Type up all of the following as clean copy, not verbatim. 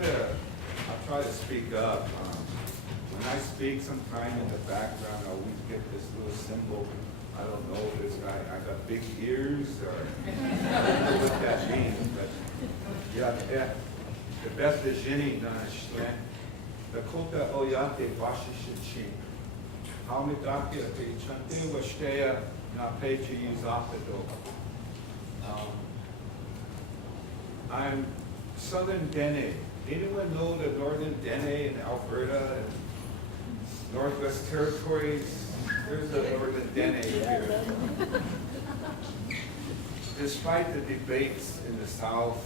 try to speak up. When I speak, sometime in the background, I always get this little symbol. I don't know if it's I got big ears or I don't know what that means, but yeah. The best is Jenny Shlen. The Kota Oyate Bashishichi. How me dake the Chante Washtea na Pechi Uzapado. I'm Southern Dene. Anyone know the Northern Dene in Alberta and Northwest Territories? There's the Northern Dene here. Despite the debates in the South,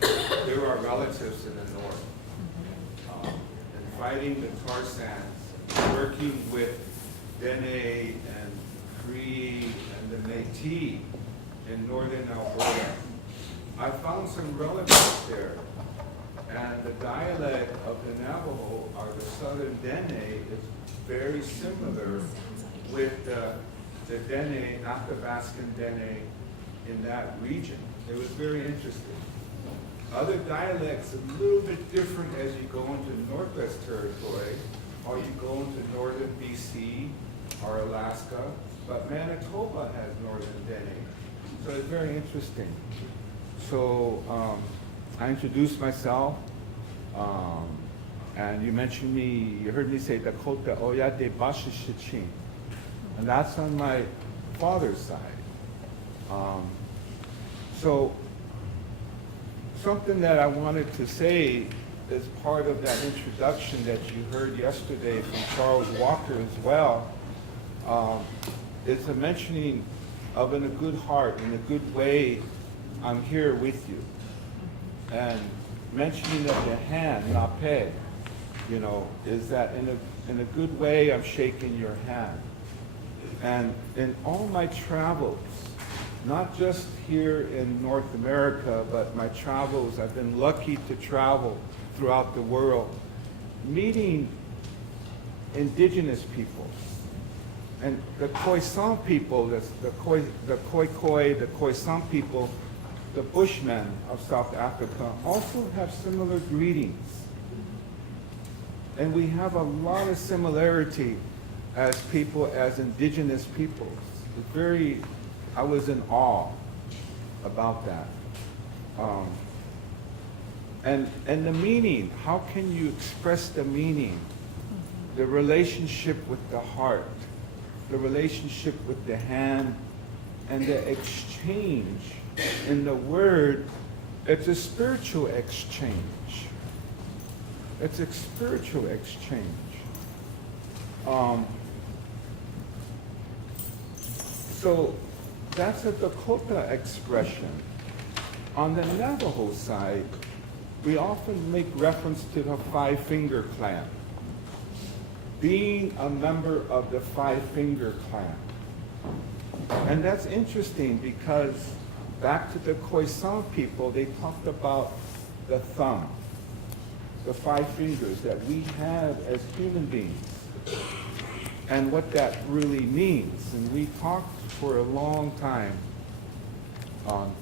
there are relatives in the North. And fighting the tar sands, working with Dene and Cree and the Métis in Northern Alberta. I found some relatives there, and the dialect of the Navajo, or the Southern Dene, is very similar with the Dene, Athabascan Dene in that region. It was very interesting. Other dialects a little bit different as you go into Northwest Territory, or you go into Northern BC or Alaska, but Manitoba has Northern Dene. So it's very interesting. So I introduced myself, and you heard me say Dakota Oyate Bashishichin, and that's on my father's side. So something that I wanted to say as part of that introduction that you heard yesterday from Charles Walker as well, it's a mentioning of in a good heart, in a good way, I'm here with you. And mentioning of the hand, nape, is that in a good way I'm shaking your hand. And in all my travels, not just here in North America, but my travels, I've been lucky to travel throughout the world, meeting indigenous peoples. And the Khoisan people, the Khoi, the Khoisan people, the Bushmen of South Africa also have similar greetings. And we have a lot of similarity as people, as indigenous peoples. I was in awe about that. And the meaning, how can you express the meaning? The relationship with the heart, the relationship with the hand, and the exchange in the word. It's a spiritual exchange. It's a spiritual exchange. So that's a Dakota expression. On the Navajo side, we often make reference to the Five-Finger Clan, being a member of the Five-Finger Clan. And that's interesting because back to the Khoisan people, they talked about the thumb, the five fingers that we have as human beings, and what that really means. And we talked for a long time.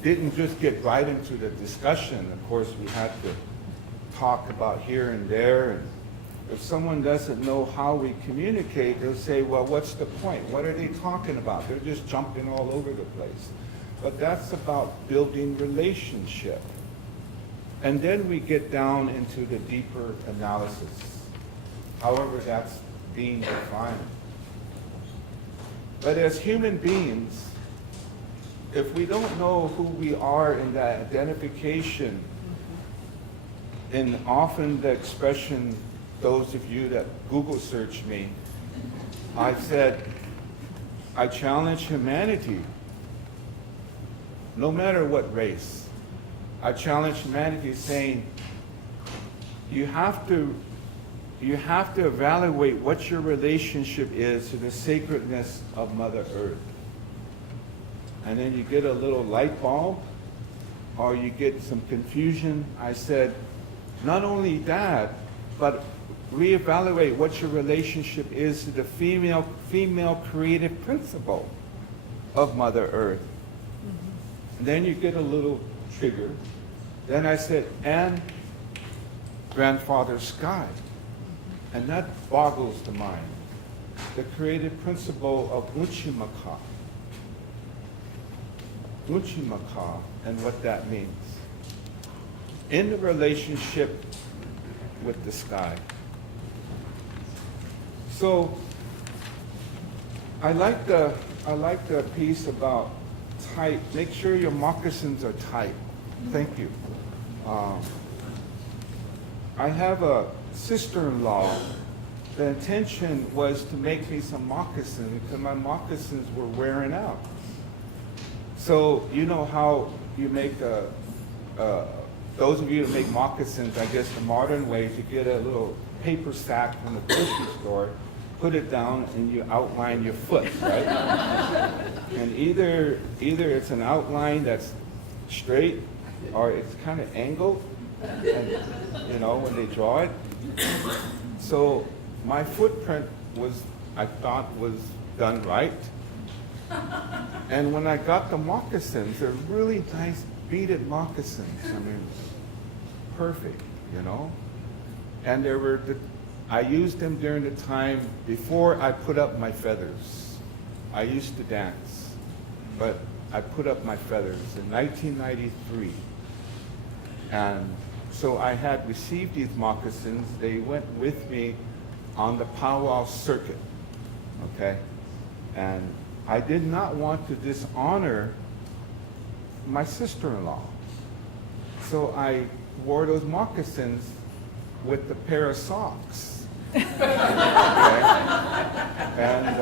Didn't just get right into the discussion. Of course, we had to talk about here and there. And if someone doesn't know how we communicate, they'll say, well, what's the point? What are they talking about? They're just jumping all over the place. But that's about building relationship. And then we get down into the deeper analysis, however that's being defined. But as human beings, if we don't know who we are in that identification, and often the expression, those of you that Google search me, I said, I challenge humanity, no matter what race. I challenge humanity saying, you have to evaluate what your relationship is to the sacredness of Mother Earth. And then you get a little light bulb, or you get some confusion. I said, not only that, but reevaluate what your relationship is to the female creative principle of Mother Earth. And then you get a little trigger. Then I said, and grandfather sky. And that boggles the mind. The creative principle of Uchimaka. Uchimaka, and what that means. In the relationship with the sky. So I like the piece about tight. Make sure your moccasins are tight. Thank you. I have a sister-in-law. The intention was to make me some moccasins because my moccasins were wearing out. So you know how you make those of you that make moccasins, I guess the modern way is you get a little paper sack from the grocery store, put it down, and you outline your foot, right? And either it's an outline that's straight or it's kind of angled, and, you know, when they draw it. So my footprint was, I thought, was done right. And when I got the moccasins, they're really nice beaded moccasins. I mean, perfect, you know? And there were I used them during the time before I put up my feathers. I used to dance, but I put up my feathers in 1993. And so I had received these moccasins. They went with me on the powwow circuit, okay? And I did not want to dishonor my sister-in-law. So I wore those moccasins with the pair of socks. Okay? And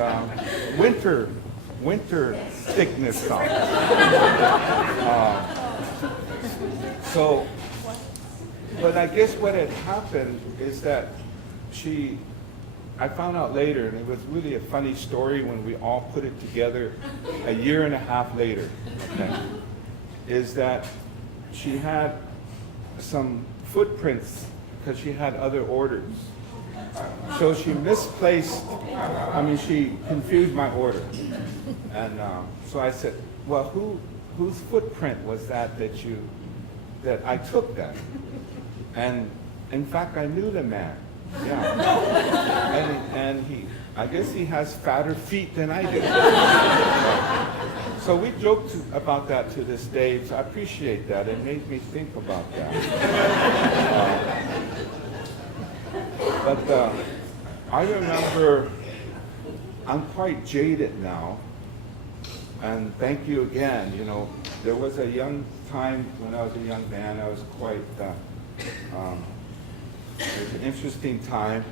winter thickness socks. So, but I guess what had happened is that I found out later, and it was really a funny story when we all put it together a year and a half later, okay, is that she had some footprints because she had other orders. So she misplaced, she confused my order. And so I said, well, whose footprint was that I took that? And in fact, I knew the man. Yeah. And I guess he has fatter feet than I do. So we joked about that to this day, so I appreciate that. It made me think about that. But I remember, I'm quite jaded now, and thank you again. You know, there was a young time when I was a young man, I was quite, it was an interesting time.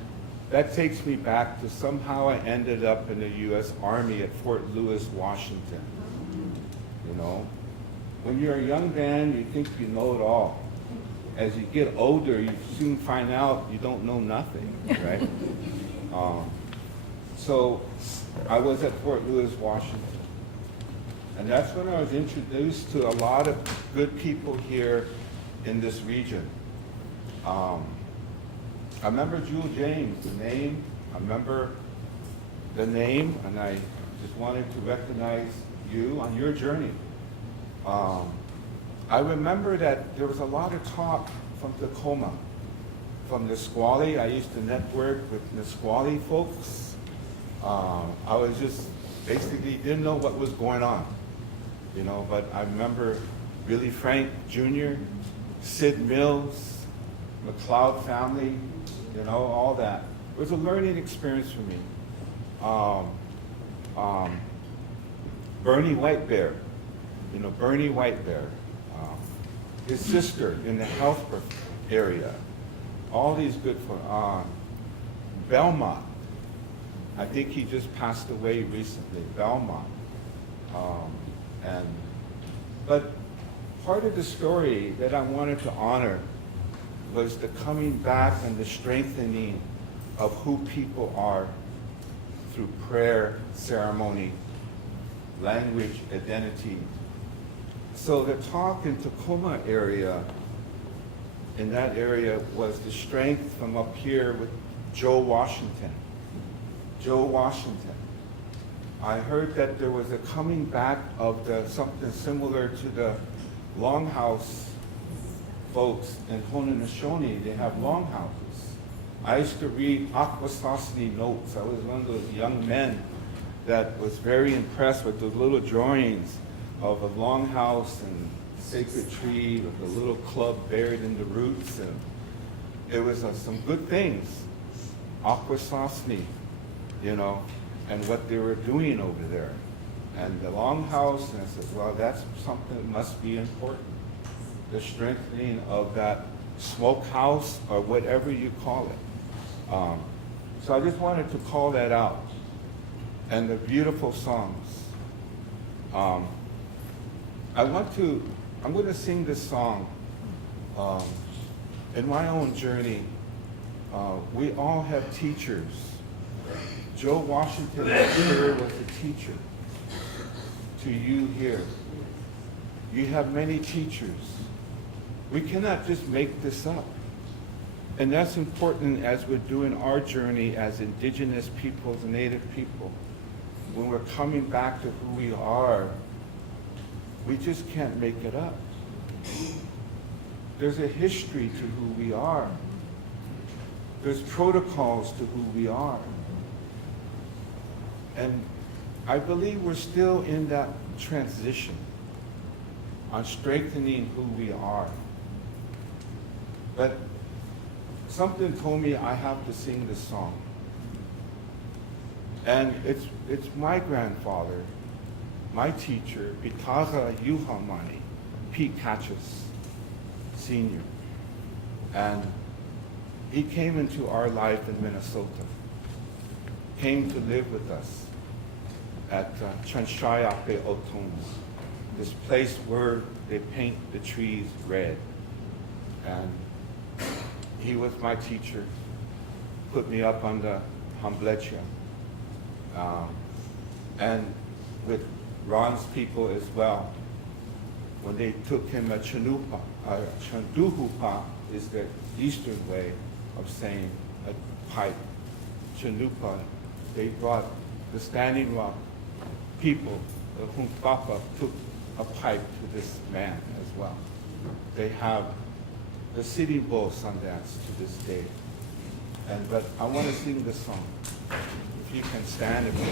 That takes me back to somehow I ended up in the U.S. Army at Fort Lewis, Washington. You know, when you're a young man, you think you know it all. As you get older, you soon find out you don't know nothing, right? So I was at Fort Lewis, Washington. And that's when I was introduced to a lot of good people here in this region. I remember Jewel James, the name. I remember the name, and I just wanted to recognize you on your journey. I remember that there was a lot of talk from Tacoma, from Nisqually. I used to network with Nisqually folks. I was just basically didn't know what was going on, you know, but I remember Billy Frank Jr., Sid Mills, McLeod family, you know, all that. It was a learning experience for me. Bernie White Bear, you know, Bernie White Bear, his sister in the health area, all these good for Belmont. I think he just passed away recently, Belmont. But part of the story that I wanted to honor was the coming back and the strengthening of who people are through prayer, ceremony, language, identity. So the talk in Tacoma area, in that area, was the strength from up here with Joe Washington. Joe Washington. I heard that there was a coming back of something similar to the Longhouse folks in Haudenosaunee, they have longhouses. I used to read Akwesasne notes. I was one of those young men that was very impressed with those little drawings of a longhouse and sacred tree with a little club buried in the roots. And it was some good things. Akwesasne, and what they were doing over there. And the longhouse, and I said, well, that's something that must be important. The strengthening of that smokehouse, or whatever you call it. So I just wanted to call that out. And the beautiful songs. I'm going to sing this song. In my own journey, we all have teachers. Joe Washington here was a teacher to you here. You have many teachers. We cannot just make this up. And that's important as we're doing our journey as indigenous peoples, Native people. When we're coming back to who we are, we just can't make it up. There's a history to who we are. There's protocols to who we are. And I believe we're still in that transition on strengthening who we are. But something told me I have to sing this song. And it's my grandfather, my teacher, Pitaga Yuhamani, Pete Catches, Sr. And he came into our life in Minnesota, came to live with us at Chanshayape Otons, this place where they paint the trees red. And he was my teacher, put me up on the Hamblecha. And with Ron's people as well, when they took him a Chanupa, Chanduhupa is the eastern way of saying a pipe. Chanupa, they brought the Standing Rock people, the Hunkpapa, took a pipe to this man as well. They have the City Bowl Sundance to this day. But I want to sing this song. If you can stand it with me.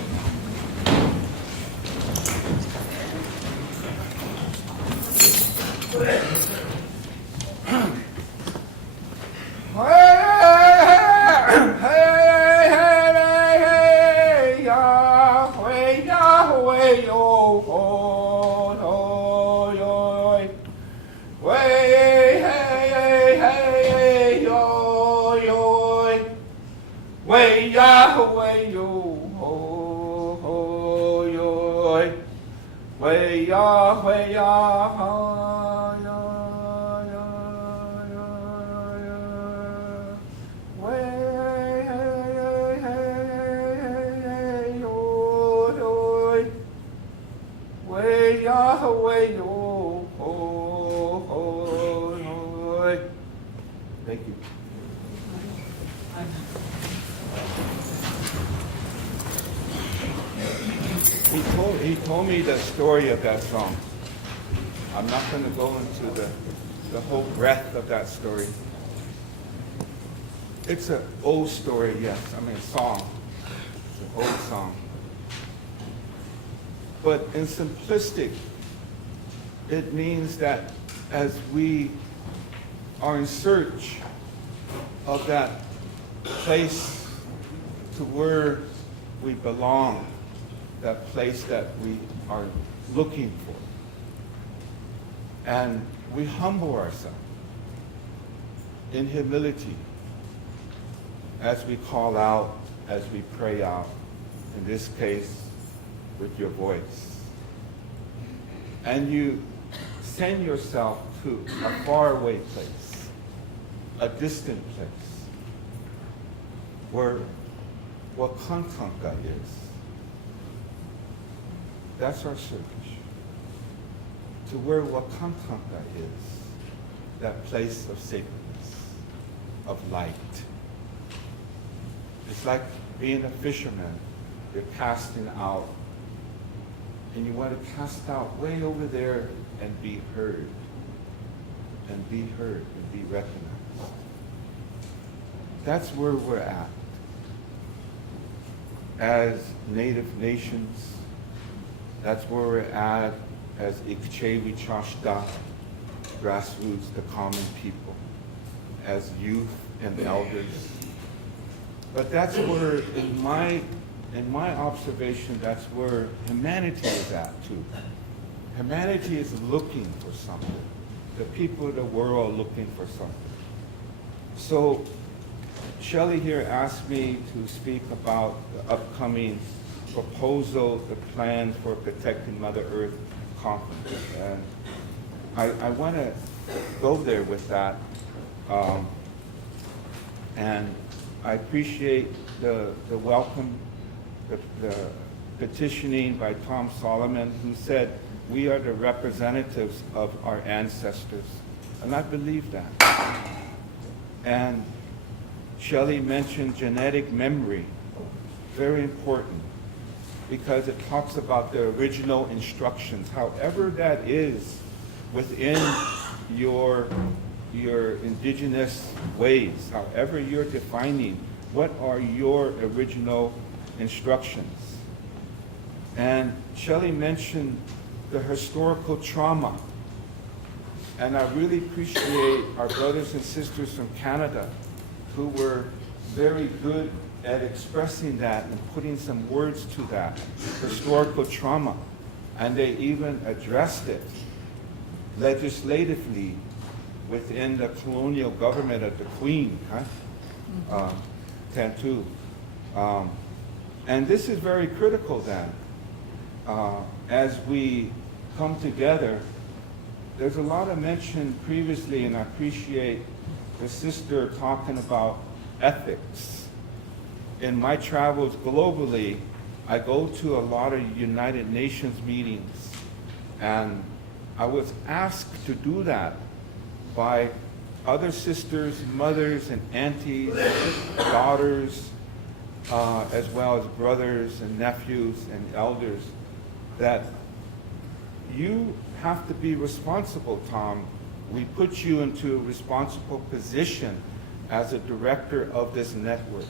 Thank you. He told me the story of that song. I'm not going to go into the whole breadth of that story. It's an old story, yes. I mean, a song. It's an old song. But in simplistic, it means that as we are in search of that place to where we belong, that place that we are looking for, and we humble ourselves in humility as we call out, as we pray out, in this case, with your voice. And you send yourself to a faraway place, a distant place, where Wakantanka is. That's our search. To where Wakantanka is, that place of sacredness, of light. It's like being a fisherman. You're casting out, and you want to cast out way over there and be heard. and be heard and be recognized. That's where we're at. As Native nations, that's where we're at as Ikchewi Chashta, grassroots, the common people, as youth and elders. But that's where, in my observation, that's where humanity is at too. Humanity is looking for something. The people of the world are looking for something. So Shelley here asked me to speak about the upcoming proposal, the plan for Protecting Mother Earth conference. And I want to go there with that. And I appreciate the welcome, the petitioning by Tom Solomon, who said, we are the representatives of our ancestors. And I believe that. And Shelley mentioned genetic memory, very important, because it talks about the original instructions, however that is within your indigenous ways, however you're defining what are your original instructions. And Shelley mentioned the historical trauma. And I really appreciate our brothers and sisters from Canada who were very good at expressing that and putting some words to that, historical trauma. And they even addressed it legislatively within the colonial government of the Queen, Tantu. And this is very critical then. As we come together, there's a lot of mention previously, and I appreciate the sister talking about ethics. In my travels globally, I go to a lot of United Nations meetings, and I was asked to do that by other sisters, mothers, and aunties, daughters, as well as brothers and nephews and elders, that you have to be responsible, Tom. We put you into a responsible position as a director of this network.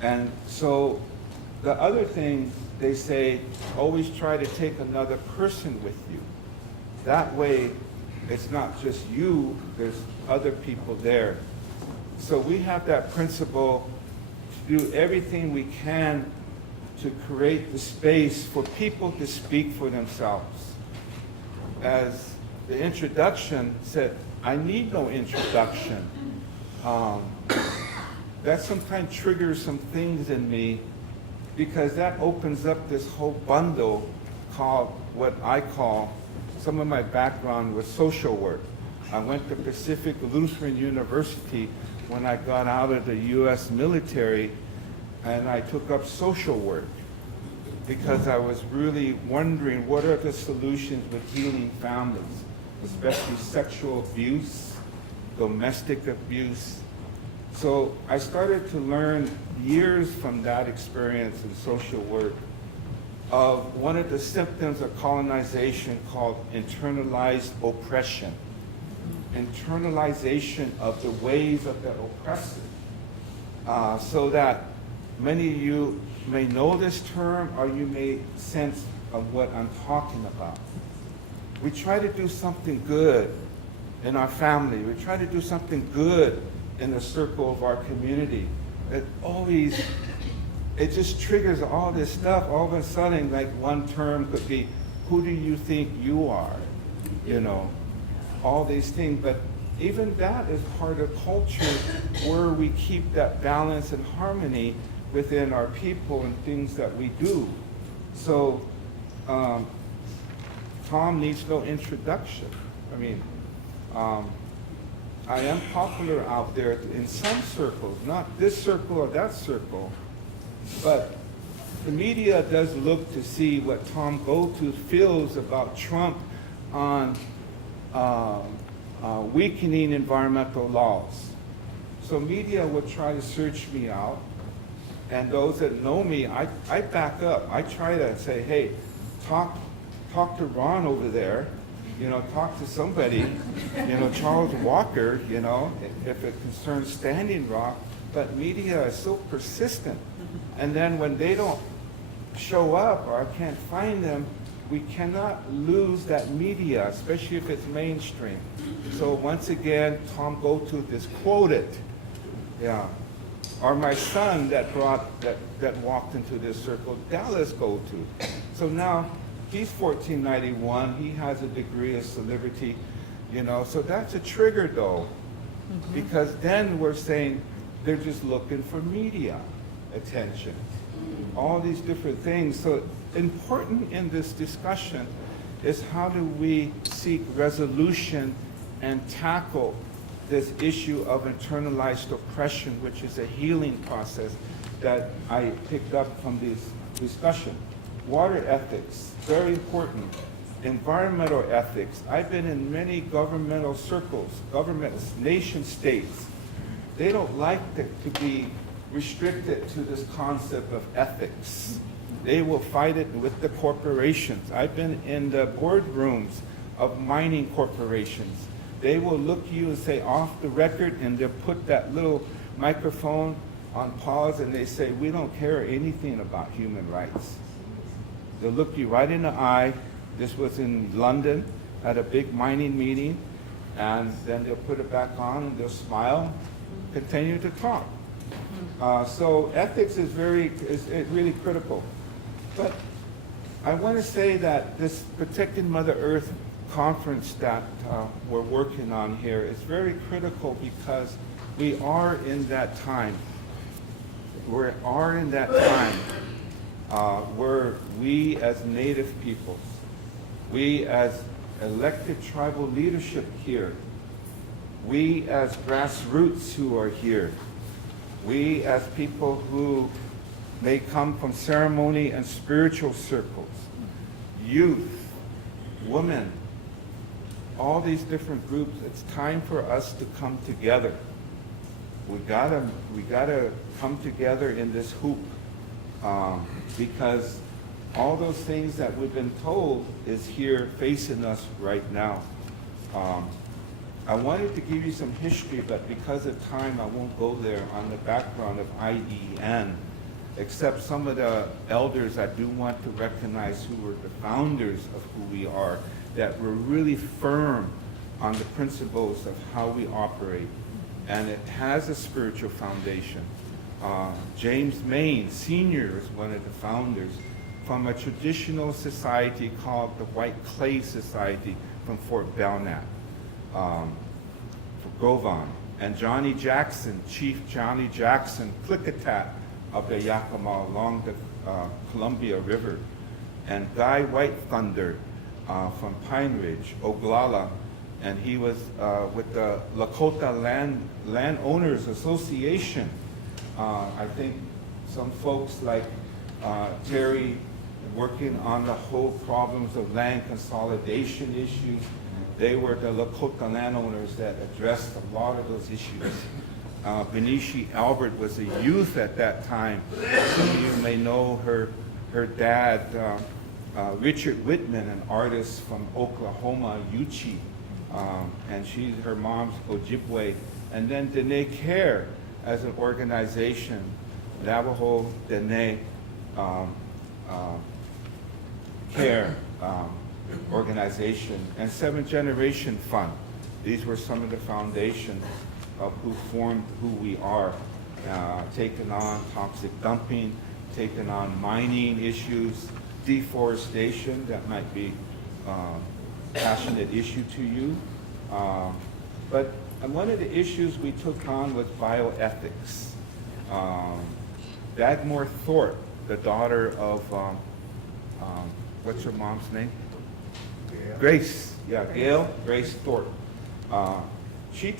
And so the other thing, they say, always try to take another person with you. That way, it's not just you, there's other people there. So we have that principle to do everything we can to create the space for people to speak for themselves. As the introduction said, I need no introduction. That sometimes triggers some things in me, because that opens up this whole bundle called what I call, some of my background was social work. I went to Pacific Lutheran University when I got out of the US military, and I took up social work because I was really wondering what are the solutions with healing families, especially sexual abuse, domestic abuse. So I started to learn years from that experience in social work of one of the symptoms of colonization called internalized oppression. Internalization of the ways of the oppressor. So that many of you may know this term, or you may sense of what I'm talking about. We try to do something good in our family. We try to do something good in the circle of our community. It always, it just triggers all this stuff. All of a sudden, like one term could be, who do you think you are? You know, all these things. But even that is part of culture where we keep that balance and harmony within our people and things that we do. So Tom needs no introduction. I mean, I am popular out there in some circles, not this circle or that circle, but the media does look to see what Tom Goldtooth feels about Trump on weakening environmental laws. So media would try to search me out, and those that know me, I back up. I try to say, hey, talk to Ron over there, talk to somebody, Charles Walker, if it concerns Standing Rock, but media is so persistent. And then when they don't show up or I can't find them, we cannot lose that media, especially if it's mainstream. So once again, Tom Goldtooth is quoted. Yeah. Or my son that walked into this circle, Dallas Goldtooth. So now he's 1491, he has a degree of celebrity, so that's a trigger though. Because then we're saying they're just looking for media attention. All these different things. So important in this discussion is how do we seek resolution and tackle this issue of internalized oppression, which is a healing process that I picked up from this discussion. Water ethics, very important. Environmental ethics. I've been in many governmental circles, governments, nation states. They don't like to be restricted to this concept of ethics. They will fight it with the corporations. I've been in the boardrooms of mining corporations. They will look at you and say off the record, and they'll put that little microphone on pause and they say, we don't care anything about human rights. They'll look you right in the eye. This was in London at a big mining meeting, and then they'll put it back on and they'll smile, continue to talk. So ethics is really critical. But I want to say that this Protecting Mother Earth conference that we're working on here is very critical because we are in that time. We are in that time where we as Native peoples, we as elected tribal leadership here, we as grassroots who are here, we as people who may come from ceremony and spiritual circles, youth, women, all these different groups, it's time for us to come together. We gotta come together in this hoop because all those things that we've been told is here facing us right now. I wanted to give you some history, but because of time, I won't go there on the background of IEN, except some of the elders I do want to recognize who were the founders of who we are, that were really firm on the principles of how we operate. And it has a spiritual foundation. James Maine, Sr. is one of the founders from a traditional society called the White Clay Society from Fort Belknap, for Govan. And Johnny Jackson, Chief Johnny Jackson, Klickitat of the Yakima along the Columbia River. And Guy White Thunder from Pine Ridge, Oglala, and he was with the Lakota Landowners Association. I think some folks like Terry working on the whole problems of land consolidation issues. They were the Lakota landowners that addressed a lot of those issues. Benishi Albert was a youth at that time. Some of you may know her dad, Richard Whitman, an artist from Oklahoma, Yuchi, and her mom's Ojibwe. And then Dene Care as an organization, Navajo Dene Care organization, and Seventh Generation Fund. These were some of the foundations of who formed who we are, taking on toxic dumping, taking on mining issues, deforestation, that might be a passionate issue to you. But one of the issues we took on was bioethics. Dagmar Thorpe, the daughter of, what's her mom's name? Grace, yeah, Gail Grace Thorpe. She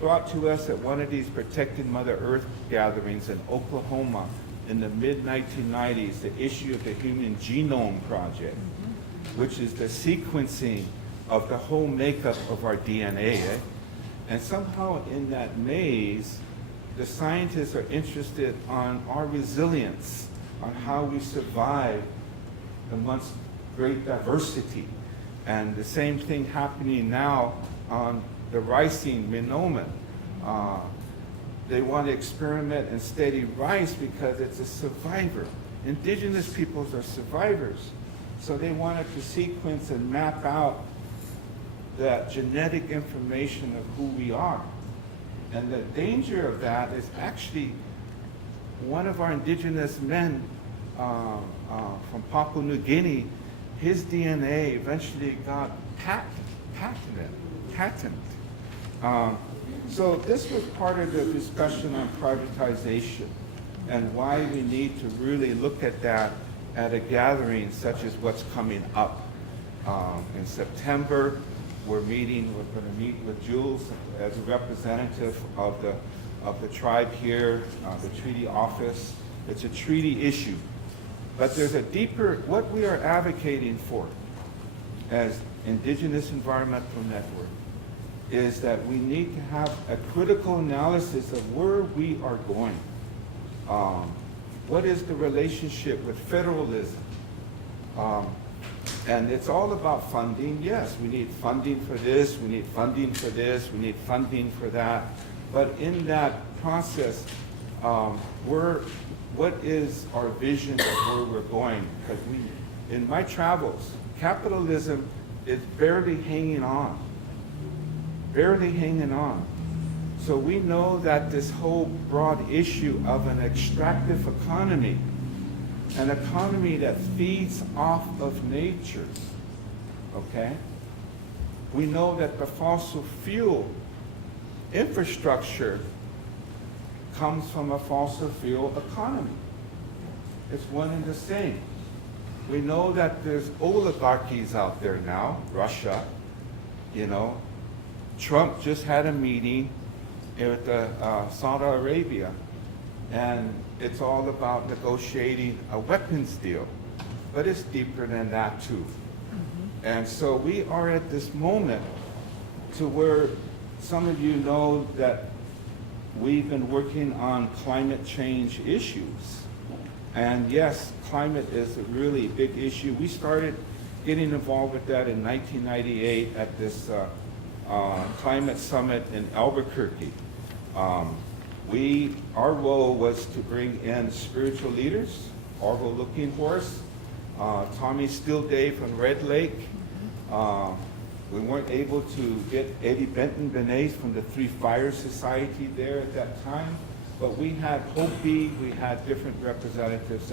brought to us at one of these Protecting Mother Earth gatherings in Oklahoma in the mid-1990s, the issue of the Human Genome Project, which is the sequencing of the whole makeup of our DNA. And somehow in that maze, the scientists are interested on our resilience, on how we survive amongst great diversity. And the same thing happening now on the ricing Minoman. They want to experiment and study rice because it's a survivor. Indigenous peoples are survivors. So they wanted to sequence and map out that genetic information of who we are. And the danger of that is actually one of our indigenous men from Papua New Guinea, his DNA eventually got patented. So this was part of the discussion on privatization and why we need to really look at that at a gathering such as what's coming up. In September, we're going to meet with Jules as a representative of the tribe here, the treaty office. It's a treaty issue. But there's a deeper, what we are advocating for as Indigenous Environmental Network is that we need to have a critical analysis of where we are going. What is the relationship with federalism? And it's all about funding. Yes, we need funding for this, we need funding for this, we need funding for that. But in that process, what is our vision of where we're going? Because in my travels, capitalism is barely hanging on. Barely hanging on. So we know that this whole broad issue of an extractive economy, an economy that feeds off of nature, okay? We know that the fossil fuel infrastructure comes from a fossil fuel economy. It's one and the same. We know that there's oligarchies out there now, Russia, you know. Trump just had a meeting with Saudi Arabia, and it's all about negotiating a weapons deal. But it's deeper than that too. And so we are at this moment to where some of you know that we've been working on climate change issues. And yes, climate is a really big issue. We started getting involved with that in 1998 at this climate summit in Albuquerque. Our role was to bring in spiritual leaders, Argo Looking Horse, Tommy Steelday from Red Lake. We weren't able to get Eddie Benton Benes from the Three Fires Society there at that time, but we had Hopi, we had different representatives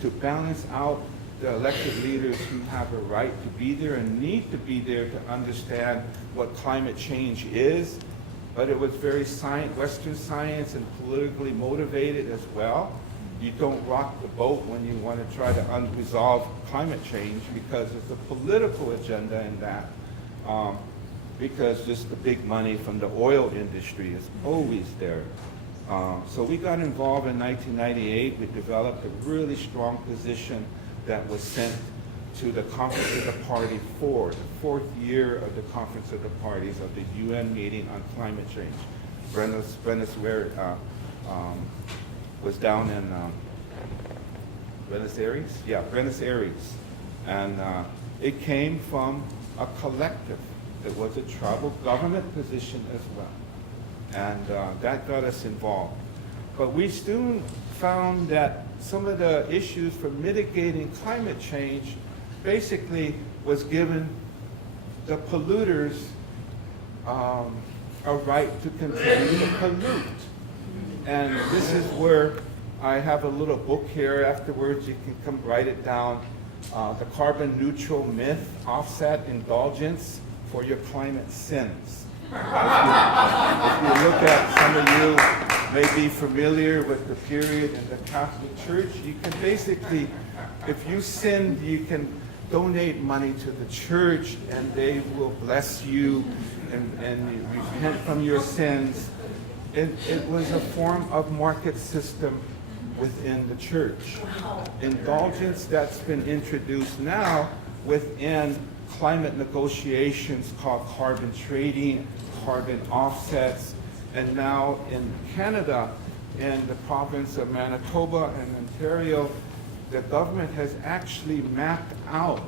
to balance out the elected leaders who have a right to be there and need to be there to understand what climate change is. But it was very Western science and politically motivated as well. You don't rock the boat when you want to try to resolve climate change because there's a political agenda in that. Because just the big money from the oil industry is always there. So we got involved in 1998. We developed a really strong position that was sent to the Conference of the Party for the fourth year of the Conference of the Parties of the UN meeting on climate change. Buenos Aires was down in Buenos Aires? Yeah, Buenos Aires. And it came from a collective. It was a tribal government position as well. And that got us involved. But we soon found that some of the issues for mitigating climate change basically was given the polluters a right to continue to pollute. And this is where I have a little book here. Afterwards, you can come write it down. The carbon neutral myth, offset indulgence for your climate sins. If you look at, some of you may be familiar with the period in the Catholic Church, you can basically, if you sinned, you can donate money to the church and they will bless you and repent from your sins. It was a form of market system within the church. Indulgence that's been introduced now within climate negotiations called carbon trading, carbon offsets, and now in Canada, in the province of Manitoba and Ontario, the government has actually mapped out,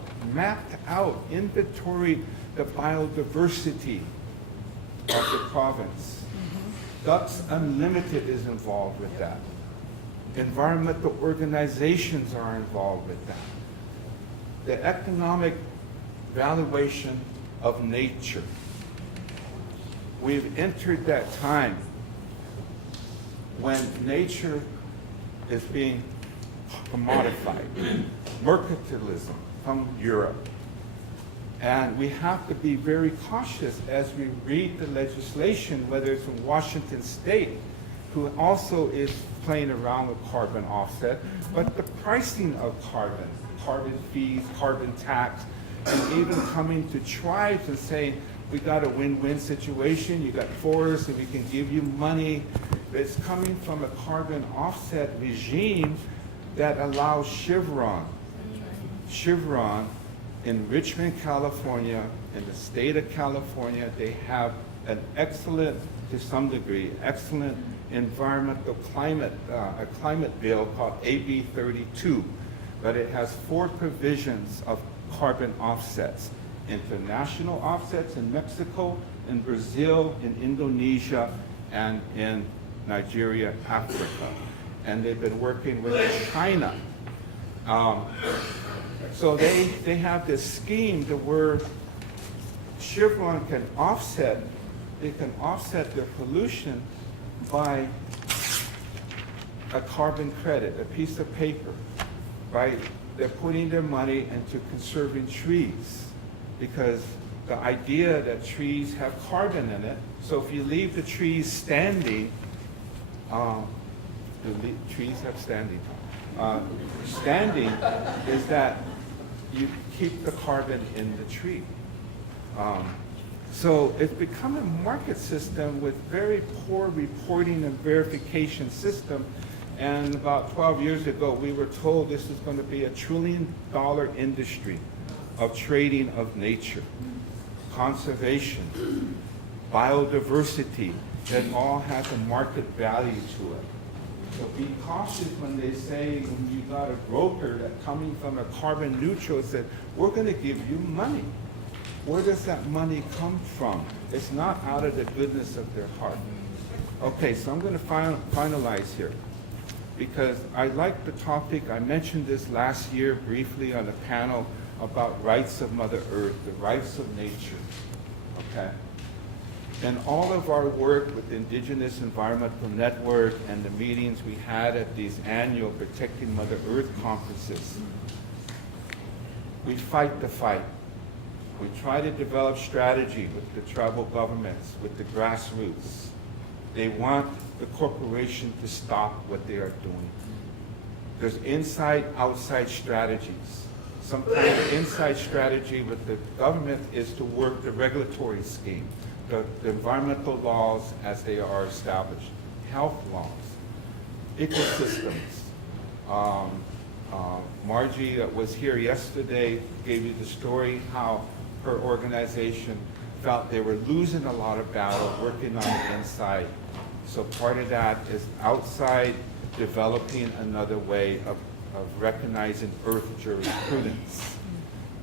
inventory the biodiversity of the province. Ducks Unlimited is involved with that. Environmental organizations are involved with that. The economic valuation of nature. We've entered that time when nature is being commodified, mercantilism from Europe. And we have to be very cautious as we read the legislation, whether it's from Washington State, who also is playing around with carbon offset, but the pricing of carbon fees, carbon tax, and even coming to tribes and saying, we got a win-win situation, you got forests and we can give you money. It's coming from a carbon offset regime that allows Chevron in Richmond, California, in the state of California, they have an excellent, to some degree, excellent environmental climate bill called AB 32, but it has 4 provisions of carbon offsets: international offsets in Mexico, in Brazil, in Indonesia, and in Nigeria, Africa. And they've been working with China. So they have this scheme to where Chevron can offset their pollution by a carbon credit, a piece of paper, right? They're putting their money into conserving trees because the idea that trees have carbon in it, so if you leave the trees standing, trees have standing. Standing is that you keep the carbon in the tree. So it's become a market system with very poor reporting and verification system. And about 12 years ago, we were told this is going to be $1 trillion industry of trading of nature, conservation, biodiversity, that all has a market value to it. So be cautious when they say, when you got a broker that coming from a carbon neutral said, we're going to give you money. Where does that money come from? It's not out of the goodness of their heart. Okay, so I'm going to finalize here because I like the topic. I mentioned this last year briefly on a panel about rights of Mother Earth, the rights of nature, okay? And all of our work with the Indigenous Environmental Network and the meetings we had at these annual Protecting Mother Earth conferences, we fight the fight. We try to develop strategy with the tribal governments, with the grassroots. They want the corporation to stop what they are doing. There's inside, outside strategies. Sometimes the inside strategy with the government is to work the regulatory scheme, the environmental laws as they are established, health laws, ecosystems. Margie that was here yesterday gave you the story how her organization felt they were losing a lot of battle working on the inside. So part of that is outside developing another way of recognizing earth jurisprudence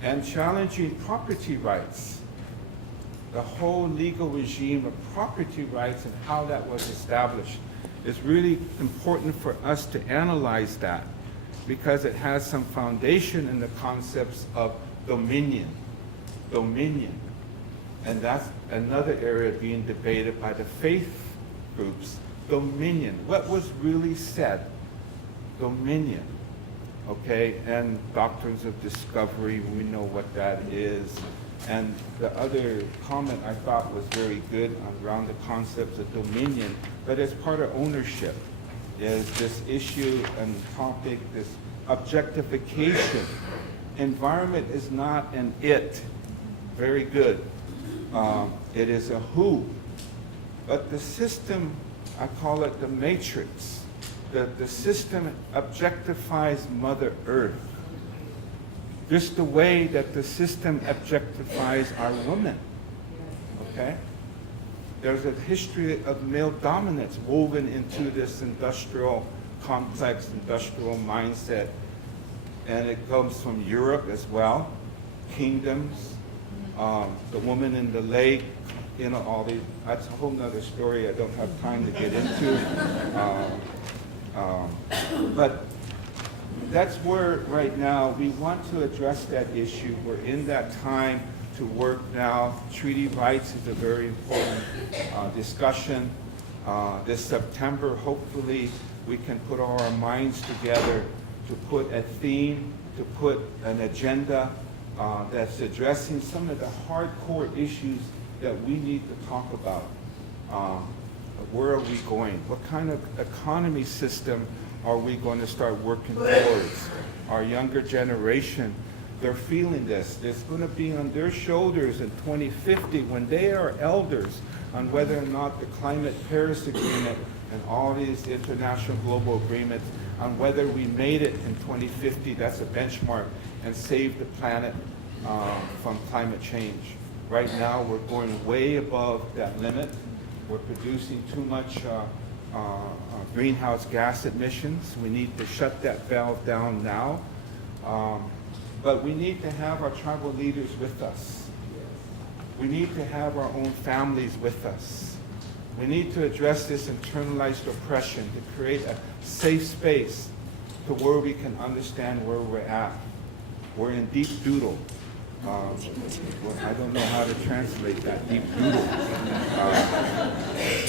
and challenging property rights. The whole legal regime of property rights and how that was established is really important for us to analyze that because it has some foundation in the concepts of dominion. And that's another area being debated by the faith groups. Dominion, what was really said? Dominion, okay? And doctrines of discovery, we know what that is. And the other comment I thought was very good around the concepts of dominion, but as part of ownership, is this issue and topic, this objectification. Environment is not an it. Very good. It is a who. But the system, I call it the matrix. The system objectifies Mother Earth. Just the way that the system objectifies our women. Okay? There's a history of male dominance woven into this industrial complex, industrial mindset. and it comes from Europe as well, kingdoms, the woman in the lake, all these, that's a whole nother story I don't have time to get into. But that's where right now we want to address that issue. We're in that time to work now. Treaty rights is a very important discussion. This September, hopefully, we can put all our minds together to put a theme, to put an agenda that's addressing some of the hardcore issues that we need to talk about. Where are we going? What kind of economy system are we going to start working towards? Our younger generation, they're feeling this. It's going to be on their shoulders in 2050 when they are elders on whether or not the Climate Paris Agreement and all these international global agreements, on whether we made it in 2050, that's a benchmark, and saved the planet from climate change. Right now, we're going way above that limit. We're producing too much greenhouse gas emissions. We need to shut that valve down now. But we need to have our tribal leaders with us. We need to have our own families with us. We need to address this internalized oppression to create a safe space to where we can understand where we're at. We're in deep doodle. I don't know how to translate that, deep doodle.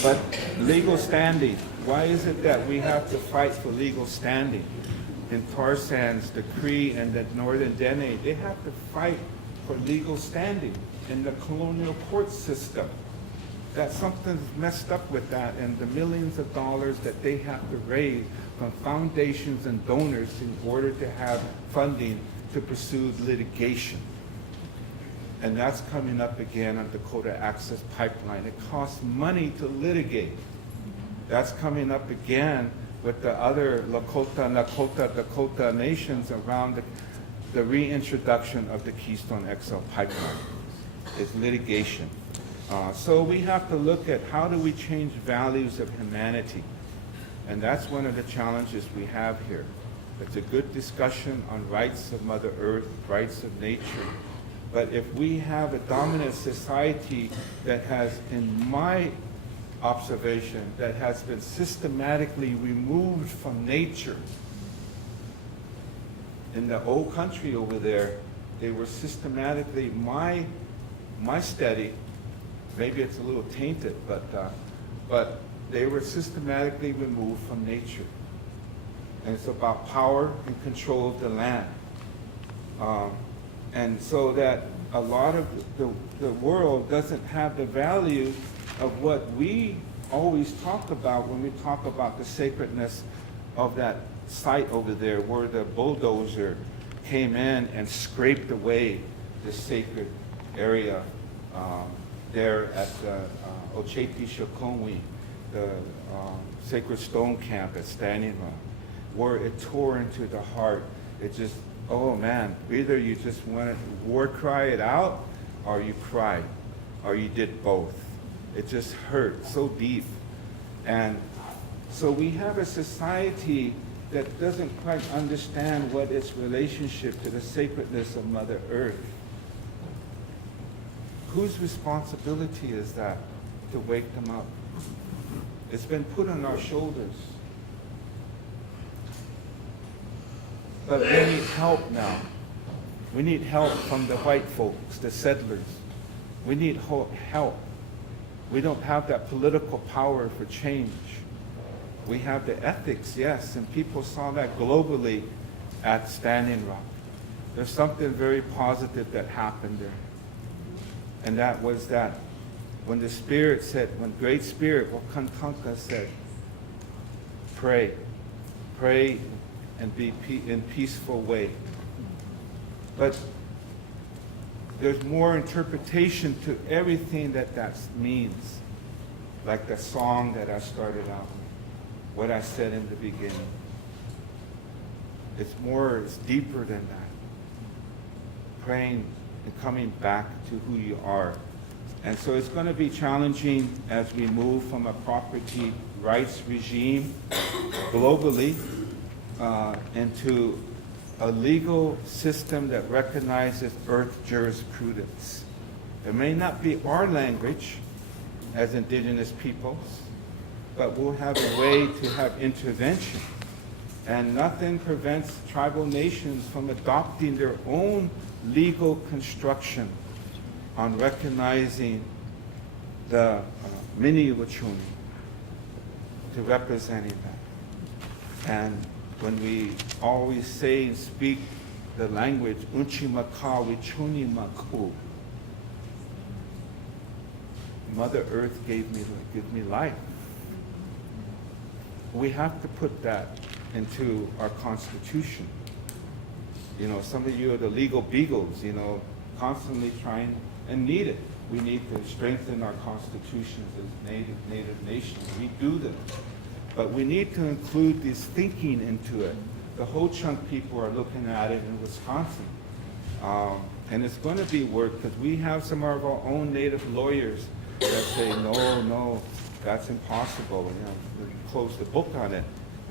But legal standing. Why is it that we have to fight for legal standing? In Tarzan's, the Cree, and the Northern Dene, they have to fight for legal standing in the colonial court system. That something's messed up with that, and the millions of dollars that they have to raise from foundations and donors in order to have funding to pursue litigation. And that's coming up again on Dakota Access Pipeline. It costs money to litigate. That's coming up again with the other Lakota, Nakota, Dakota nations around the reintroduction of the Keystone XL pipeline. It's litigation. So we have to look at how do we change values of humanity. And that's one of the challenges we have here. It's a good discussion on rights of Mother Earth, rights of nature. But if we have a dominant society that has, in my observation, that has been systematically removed from nature. In the old country over there, they were systematically, my study, maybe it's a little tainted, but they were systematically removed from nature. And it's about power and control of the land. And so that a lot of the world doesn't have the value of what we always talk about when we talk about the sacredness of that site over there where the bulldozer came in and scraped away the sacred area there at the Ocheti Shokonwi, the sacred stone camp at Standing Rock, where it tore into the heart. It just, oh man, either you just want to war cry it out, or you cried, or you did both. It just hurt so deep. And so we have a society that doesn't quite understand what its relationship to the sacredness of Mother Earth. Whose responsibility is that to wake them up? It's been put on our shoulders. But we need help now. We need help from the white folks, the settlers. We need help. We don't have that political power for change. We have the ethics, yes, and people saw that globally at Standing Rock. There's something very positive that happened there. And that was that when the Spirit said, when Great Spirit, Wakantanka said, pray and be in peaceful way. But there's more interpretation to everything that means, like the song that I started out with, what I said in the beginning. It's deeper than that. Praying and coming back to who you are. And so it's going to be challenging as we move from a property rights regime globally into a legal system that recognizes earth jurisprudence. It may not be our language as indigenous peoples, but we'll have a way to have intervention. And nothing prevents tribal nations from adopting their own legal construction on recognizing the mini wachuni to representing that. And when we always say and speak the language, unchi maka wichuni maku, Mother Earth gave me life. We have to put that into our Constitution. You know, some of you are the legal beagles, you know, constantly trying and need it. We need to strengthen our constitutions as native nations. We do them. But we need to include this thinking into it. The Ho-Chunk people are looking at it in Wisconsin. And it's going to be work because we have some of our own native lawyers that say, no, that's impossible. You know, we close the book on it.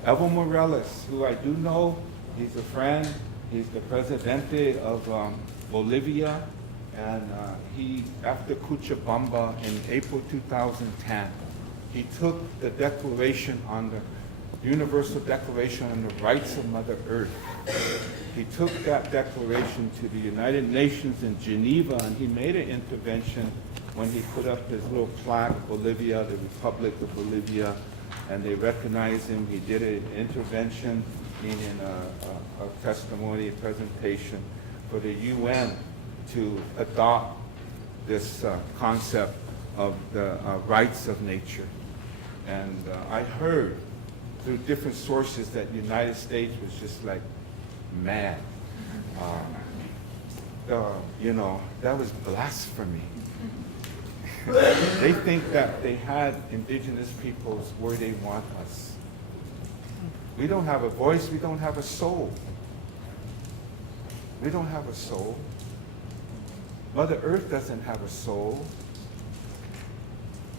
Evo Morales, who I do know, he's a friend. He's the presidente of Bolivia. And he, after Cochabamba in April 2010, he took the declaration on the Universal Declaration on the Rights of Mother Earth. He took that declaration to the United Nations in Geneva, and he made an intervention when he put up his little plaque, Bolivia, the Republic of Bolivia, and they recognized him. He did an intervention, meaning a testimony, a presentation for the UN to adopt this concept of the rights of nature. And I heard through different sources that the United States was just like mad. You know, that was blasphemy. They think that they had indigenous peoples where they want us. We don't have a voice, we don't have a soul. We don't have a soul. Mother Earth doesn't have a soul.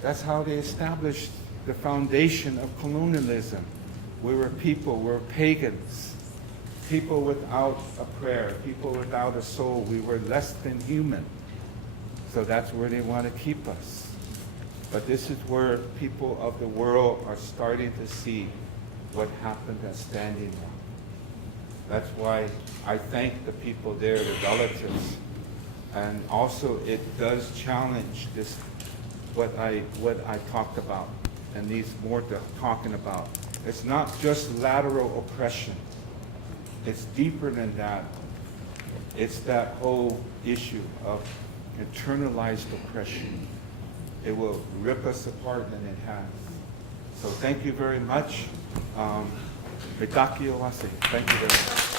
That's how they established the foundation of colonialism. We were people, we were pagans, people without a prayer, people without a soul. We were less than human. So that's where they want to keep us. But this is where people of the world are starting to see what happened at Standing Rock. That's why I thank the people there, the relatives. And also it does challenge this, what I talked about, and needs more to talking about. It's not just lateral oppression. It's deeper than that. It's that whole issue of internalized oppression. It will rip us apart, and it has. So thank you very much. Thank you very much.